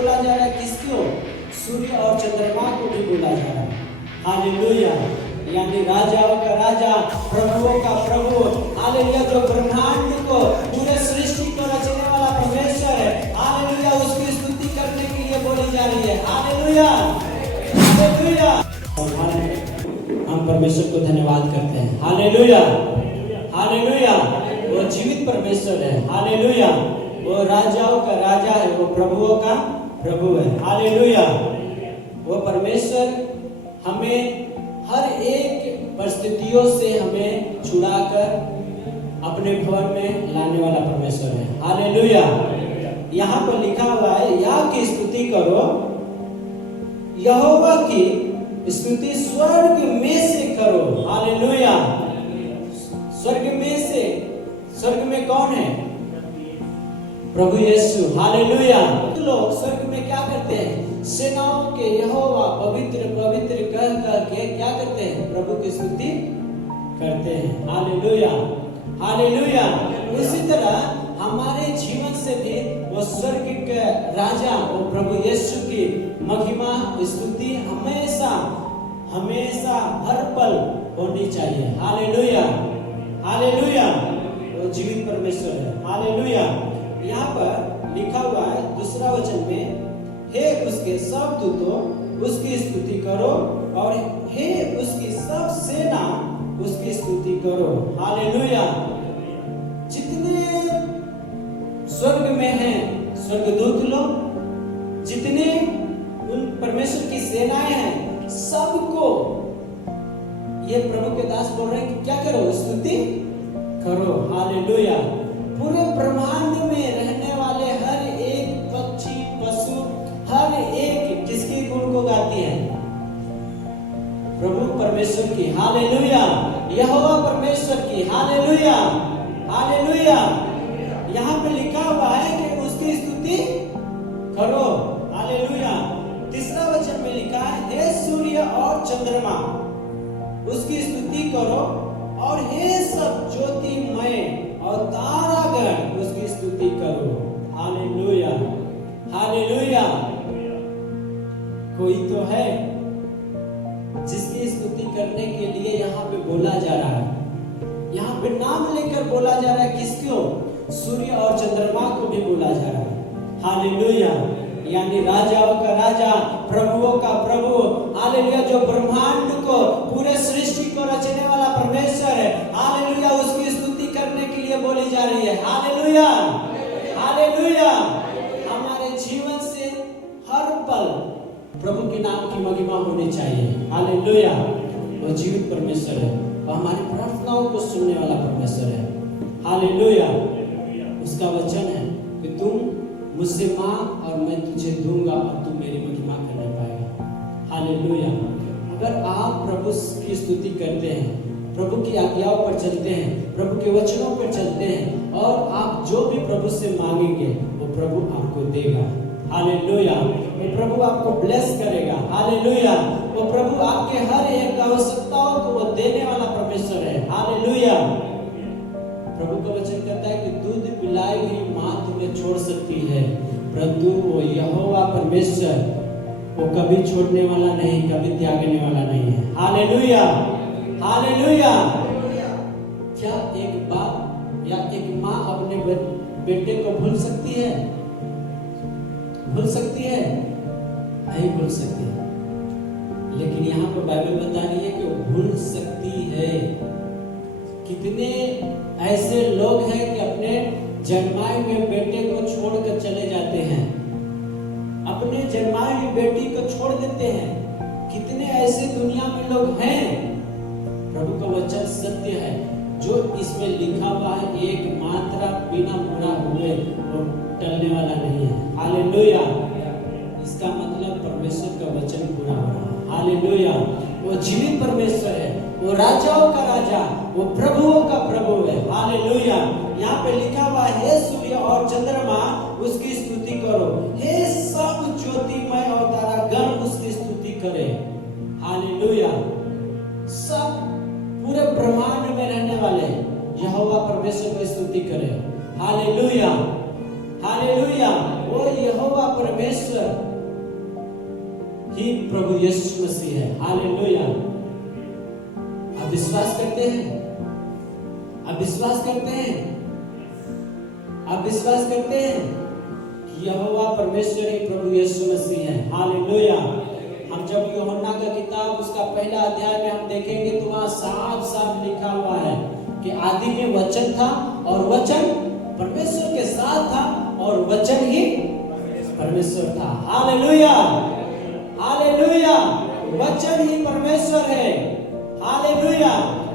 बोला जा रहा है किसको? सूर्य और चंद्रमा को भी बोला जा रहा है। हालेलुया, यानी राजाओं का राजा, प्रभुओं का प्रभु। हालेलुया, जो ब्रह्मांड को, पूरे सृष्टि को रचने वाला परमेश्वर है। हालेलुया, उसकी स्तुति करने के लिए बोली जा रही है। Hallelujah, hallelujah. हम परमेश्वर को धन्यवाद करते हैं। Hallelujah, hallelujah. वो जीवित परमेश्वर है। हालेलुया, वो राजाओं का राजा है, वो प्रभुओं का प्रभु है। हालेलुया, वो परमेश्वर हमें हर एक परिस्थितियों से हमें छुड़ाकर अपने भवन में लाने वाला परमेश्वर है। हालेलुया, यहाँ पर लिखा हुआ है, यहोवा की स्तुति करो, यहोवा की स्तुति स्वर्ग में से करो। हालेलुया, स्वर्ग में से, स्वर्ग में कौन है? प्रभु यीशु। हालेलुया, लोग स्वर्ग में क्या करते हैं? सेनाओं के यहोवा पवित्र पवित्र कह के क्या करते हैं? प्रभु की स्तुति करते हैं। Hallelujah, hallelujah. उसी तरह हमारे जीवन से भी वो स्वर्ग के राजा, वो प्रभु यीशु की महिमा स्तुति हमेशा हमेशा हर पल होनी चाहिए। Hallelujah, hallelujah. वो जीवित परमेश्वर है। हालेलुया। यहाँ पर लिखा हुआ है दूसरा वचन में, हे उसके सब दूतों उसकी स्तुति करो, और हे उसकी सब सेना उसकी स्तुति करो। हालेलुया। जितने स्वर्ग में हैं स्वर्गदूत लोग, जितने उन परमेश्वर की सेनाएं हैं, सबको ये प्रभु के दास बोल रहे हैं कि क्या करो? स्तुति करो। हालेलुया। पूरे ब्रह्मांड में रहने वाले हर एक पक्षी, पशु, हर एक किसके गुण को गाती है? प्रभु परमेश्वर की। हालेलुया, यहोवा परमेश्वर की। Hallelujah, hallelujah. यहाँ पे लिखा हुआ है कि उसकी स्तुति करो। हालेलुया। तीसरा वचन में लिखा है, हे सूर्य और चंद्रमा उसकी स्तुति करो, और हे सब ज्योतिमय और तारागण उसकी स्तुति करो। Hallelujah, hallelujah. कोई तो है जिसकी स्तुति करने के लिए यहाँ पे बोला जा रहा है। यहाँ पे नाम लेकर बोला जा रहा है किसको? सूर्य और चंद्रमा को भी बोला जा रहा है। हालेलुया, यानी राजाओं का राजा, प्रभुओं का प्रभु। हालेलुया, जो ब्रह्मांड को, पूरे सृष्टि को रचने वाला परमेश्वर है। हालेलुया, उसकी स्तुति करने के लिए बोली जा रही है। Hallelujah, hallelujah. हमारे जीवन से हर पल प्रभु के नाम की महिमा होनी चाहिए। हालेलुया, वो जीवित परमेश्वर है, वो हमारी प्रार्थनाओं को सुनने वाला परमेश्वर है। हालेलुया। उसका वचन है कि तुम मुझसे मांग और मैं तुझे दूंगा और तू मेरी महिमा करने पाएगा। हालेलुया। अगर आप प्रभु की स्तुति करते हैं, प्रभु की आज्ञाओं पर चलते हैं, प्रभु के वचनों पर चलते हैं, और आप जो भी प्रभु से मांगेंगे वो प्रभु आपको देगा। हालेलुया। वो प्रभु आपको ब्लेस करेगा। हालेलुया। वो प्रभु आपके हर एक आवश्यकताओं को वो देने वाला परमेश्वर है। हालेलुया। प्रभु का वचन कहता है कि दूध पिलाई हुई मां तुम्हें छोड़ सकती है, परंतु वो यहोवा परमेश्वर वो कभी छोड़ने वाला नहीं, कभी त्यागने वाला नहीं है। Hallelujah, hallelujah. क्या एक बाप या एक मां अपने बेटे को भूल सकती है? भूल सकती है? नहीं भूल सकती। लेकिन यहाँ पर बाइबल बता रही है कि वो भूल सकती है। कितने ऐसे लोग हैं कि अपने जन्माए हुए बेटे को छोड़कर चले जाते हैं, अपने जन्माई हुई बेटी को छोड़ देते हैं। कितने ऐसे दुनिया में लोग हैं। प्रभु का वचन सत्य है, जो इसमें लिखा हुआ है एक मात्रा बिना पूरा हुए वो टलने वाला नहीं है। हालेलुया। इसका मतलब परमेश्वर का वचन पूरा हो रहा है। हालेलुया। वो जीवित परमेश्वर है, वो राजाओं का राजा, वो प्रभुओं का प्रभु है। हालेलुया। यहाँ पे लिखा हुआ है, हे सूर्य और चंद्रमा उसकी स्तुति करो, हे सब ज्योतिमय और तारागण उसकी स्तुति करे। हालेलुया। सब पूरे ब्रह्मांड में रहने वाले यहोवा परमेश्वर की स्तुति करें। Hallelujah, hallelujah. वो यहोवा परमेश्वर ही प्रभु यीशु मसीह है। हालेलुया। आप विश्वास करते हैं? आप विश्वास करते हैं? आप विश्वास करते हैं कि यहोवा परमेश्वर ही प्रभु यीशु मसीह है? हालेलुया। हम जब यूहन्ना का किताब उसका पहला अध्याय में हम देखेंगे तो वहाँ साफ साफ लिखा हुआ है कि आदि में वचन था और वचन परमेश्वर के साथ था और वचन ही परमेश्वर था। Hallelujah, hallelujah. वचन ही परमेश्वर है। हालेलुया।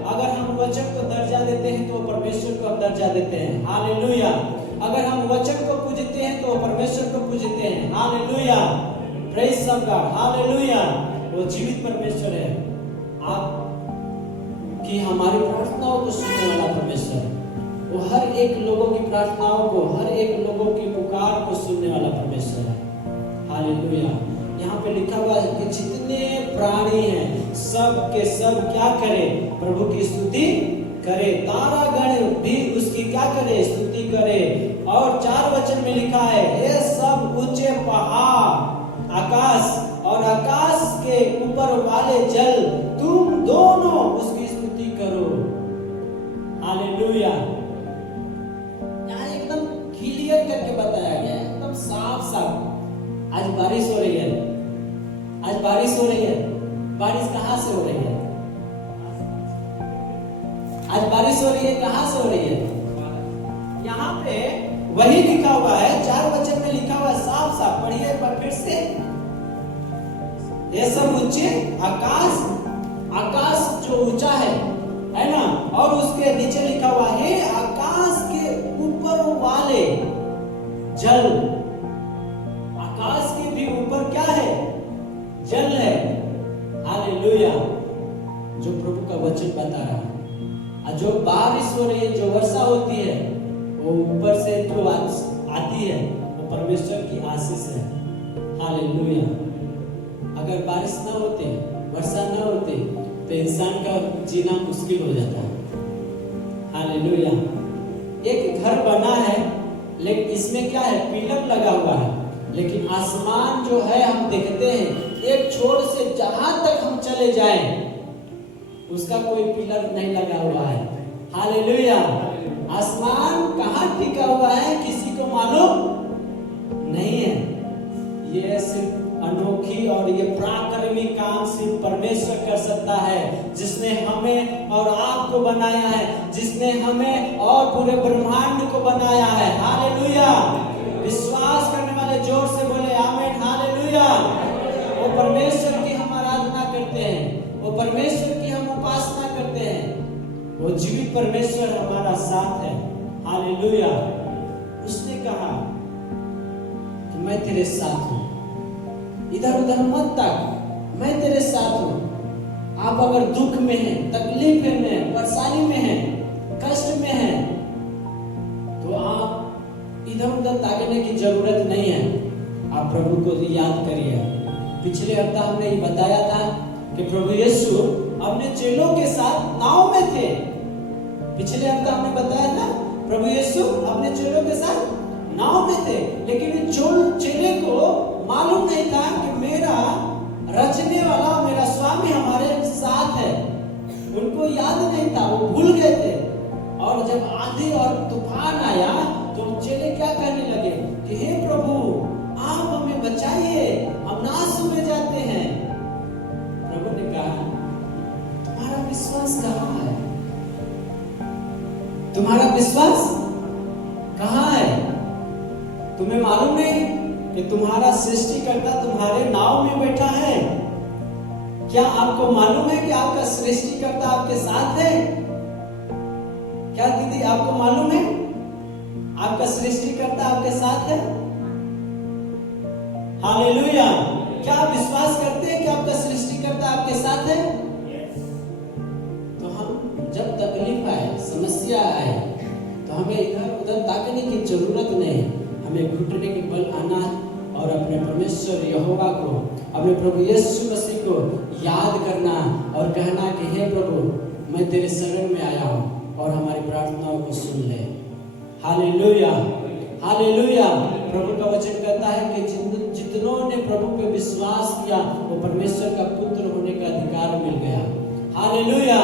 अगर हम वचन को दर्जा देते हैं तो परमेश्वर को दर्जा देते हैं। हालेलुया। अगर हम वचन को पूजते हैं तो परमेश्वर को पूजते हैं। हालेलुया। Praise God. हालेलुया। वो जीवित परमेश्वर है। आप कि हमारी प्रार्थनाओं को सुनने वाला परमेश्वर है। वो हर एक लोगों की प्रार्थनाओं को, हर एक लोगों की पुकार को सुनने वाला परमेश्वर है। हालेलुया। यहाँ पे लिखा हुआ है कि जितने प्राणी हैं सब के सब क्या करें? प्रभु की स्तुति करे। तारागण भी उसकी क्या करे? स्तुति करे। और 4 वचन में लिखा है, ये सब ऊंचे पहाड़, आकाश और आकाश के ऊपर वाले जल, तुम दोनों उसकी स्तुति करो। हालेलुया। यहाँ एकदम क्लियर करके बताया गया है, एकदम साफ साफ। आज बारिश हो रही है, आज बारिश हो रही है। बारिश कहाँ से हो रही है? आज बारिश हो रही है, कहाँ से हो रही है? यहाँ पे वही लिखा हुआ है, 4 वचन में लिखा हुआ है साफ साफ। पढ़िए एक बार फिर से। ये सब ऊंचे आकाश, आकाश जो ऊंचा है ना, और उसके नीचे लिखा हुआ है आकाश के ऊपर वाले जल। आकाश के भी ऊपर क्या है? जल है। हालेलुया। जो प्रभु का वचन बता रहा है। जो बारिश हो रही है, जो वर्षा होती है, वो ऊपर से जो आती है वो परमेश्वर की आशीष है। हालेलुया। अगर बारिश ना होती, वर्षा ना होती तो इंसान का जीना मुश्किल हो जाता है। हालेलुया। एक घर बना है, लेकिन इसमें क्या है? पिलर लगा हुआ है, लेकिन आसमान जो है हम देखते हैं, एक छोर से जहां तक हम चले जाएं उसका कोई पिलर नहीं लगा हुआ है। हालेलुया। आसमान कहाँ टिका हुआ है किसी को मालूम नहीं है। ये सिर्फ अनोखी और ये पराक्रमी काम सिर्फ परमेश्वर कर सकता है, जिसने हमें और आपको बनाया है, जिसने हमें और पूरे ब्रह्मांड को बनाया है। हालेलुया। विश्वास करने वाले जोर से बोले आमीन। हालेलुया। वो परमेश्वर की हम आराधना करते हैं, वो परमेश्वर की हम उपासना करते हैं। वो जीवित परमेश्वर हमारा साथ है। हालेलुया। उसने कहा कि मैं तेरे साथ हूं, इधर उधर मत ताक, मैं तेरे साथ हूं। आप अगर दुख में हैं, तकलीफ में हैं, परेशानी में हैं, कष्ट में हैं, तो आप इधर उधर ताकने की जरूरत नहीं है। आप प्रभु को याद करिए। पिछले हफ्ता हमने ये बताया था कि प्रभु यीशु अपने चेलों के साथ नाव में थे। पिछले हफ्ता हमने बताया था प्रभु यीशु अपने चेलों के साथ नाव में थे, लेकिन चेले को मालूम नहीं था कि मेरा रचने वाला, मेरा स्वामी हमारे साथ है। उनको याद नहीं था, वो भूल गए थे। और जब आंधी और तूफान आया तो चेले क्या करने लगे कि हे प्रभु आप हमें बचाइए, हम नाश में जाते हैं। प्रभु ने कहा तुम्हारा विश्वास कहाँ है? तुम्हारा विश्वास कहाँ है? तुम्हें मालूम नहीं कि तुम्हारा सृष्टिकर्ता तुम्हारे नाव में बैठा है? क्या आपको मालूम है कि आपका सृष्टिकर्ता आपके साथ है? क्या दीदी आपको मालूम है आपका सृष्टिकर्ता आपके साथ है? हालेलुया। क्या आप विश्वास करते हैं कि आपका सृष्टिकर्ता आपके साथ है? तो हम जब तकलीफ आए, समस्या आए, तो हमें इधर उधर ताकने की जरूरत नहीं। हमें घुटने के बल आना और अपने परमेश्वर यहोवा को, अपने प्रभु यीशु मसीह को याद करना और कहना कि हे प्रभु मैं तेरे शरण में आया हूँ और हमारी प्रार्थनाओं को सुन ले। हालेलुया। हालेलुया। प्रभु का वचन कहता है कि जितने जिन्होंने प्रभु पे विश्वास किया वो परमेश्वर का पुत्र होने का अधिकार मिल गया। हालेलुया।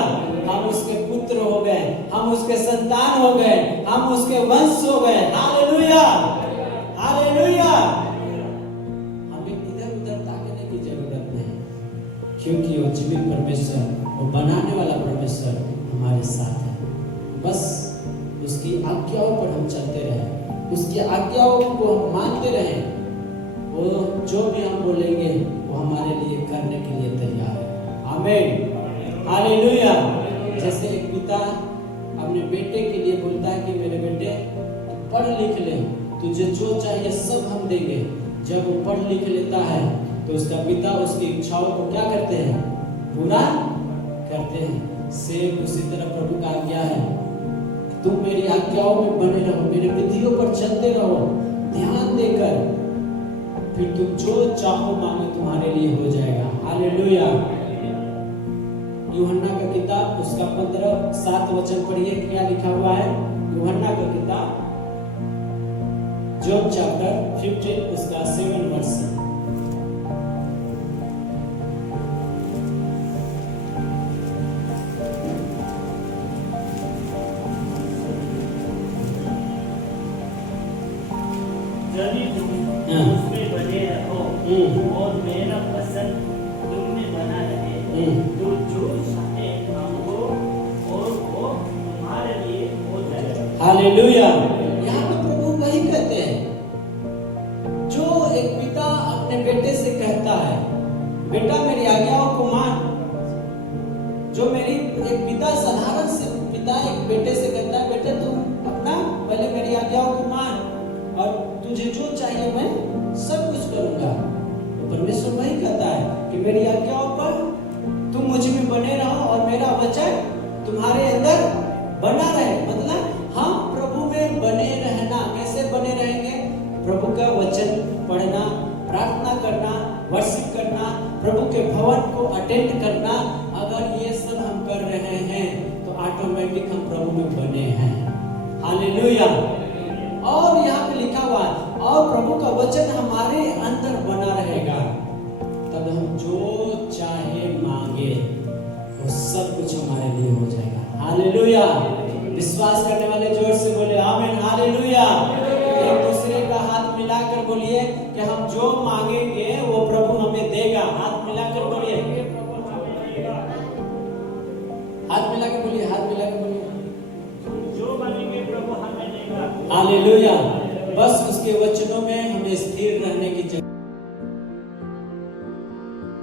हम उसके पुत्र हो गए, हम उसके संतान हो गए, हम उसके वंश हो गए। Hallelujah, hallelujah. हमें इधर उधर ताकने की जरूरत नहीं, क्योंकि वो जीवित परमेश्वर, वो बनाने वाला परमेश्वर हमारे साथ है। बस उसकी आज्ञाओं पर हम चलते रहें, उसकी आज्ञाओं को हम मानते रहें। वो जो भी हम बोलेंगे वो हमारे लिए करने के लिए तैयार है। आमीन, हालेलुया। जैसे एक पिता अपने बेटे के लिए बोलता है कि मेरे बेटे पढ़ लिख ले, तुझे जो चाहिए सब हम देंगे। जब वो पढ़ लिख लेता है तो उसका पिता उसकी इच्छाओं को क्या करते हैं? पूरा करते हैं। सेम उसी तरह प्रभु का आज्ञा है, तुम मेरी आज्ञाओं में बने रहो, मेरे विधियों पर चलते रहो ध्यान देकर, फिर तुम जो चाहो मांगो तुम्हारे लिए हो जाएगा। हालेलुया। यूहन्ना का किताब उसका 15-7 वचन पढ़िए, क्या लिखा हुआ है? यूहन्ना का किताब जॉन चैप्टर 15 उसका 7 वर्स। यदि तुम उसमें बने रहो और मेरा वचन तुम में बना रहे तो जो चाहे मांगो और वो तुम्हारे लिए हो जाएगा। हालेलुया। यहाँ पे प्रभु वही कहते हैं जो एक पिता अपने बेटे से कहता है, बेटा मेरी आज्ञाओं को मान। जो मेरी एक पिता साधारण से पिता एक बेटे से कहता है, बेटा तुम अपना पहले मेरी आज्ञाओं को मान और तुझे जो चाहिए मैं सब कुछ करूंगा। तो परमेश्वर वही कहता है कि मेरी आज्ञाओं पर तुम मुझ में बने रहो और मेरा वचन तुम्हारे अंदर बना रहे। मतलब हम प्रभु में बने रहना। कैसे बने रहेंगे? प्रभु का वचन पढ़ना, प्रार्थना करना, वर्शिप करना, प्रभु के भवन को अटेंड करना। अगर ये सब हम कर रहे हैं तो ऑटोमेटिक हम प्रभु में बने हैं। हालेलुया। और यहाँ पे लिखा हुआ है और प्रभु का वचन हमारे अंदर बना रहेगा, तब हम जो चाहे मांगे वो सब कुछ हमारे लिए हो जाएगा। हालेलुया। विश्वास करने वाले जोर से बोले आमीन, हालेलुया। एक दूसरे का हाथ मिलाकर बोलिए कि हम जो मांगेंगे वो प्रभु हमें देगा। हाथ मिलाकर बोलिए, हाथ मिलाकर बोलिए, हाथ मिलाकर बोलिए, जो मांगेंगे प्रभु हमें देगा। हालेलुया। बस उसके वचनों में हमें स्थिर रहने की जरूरत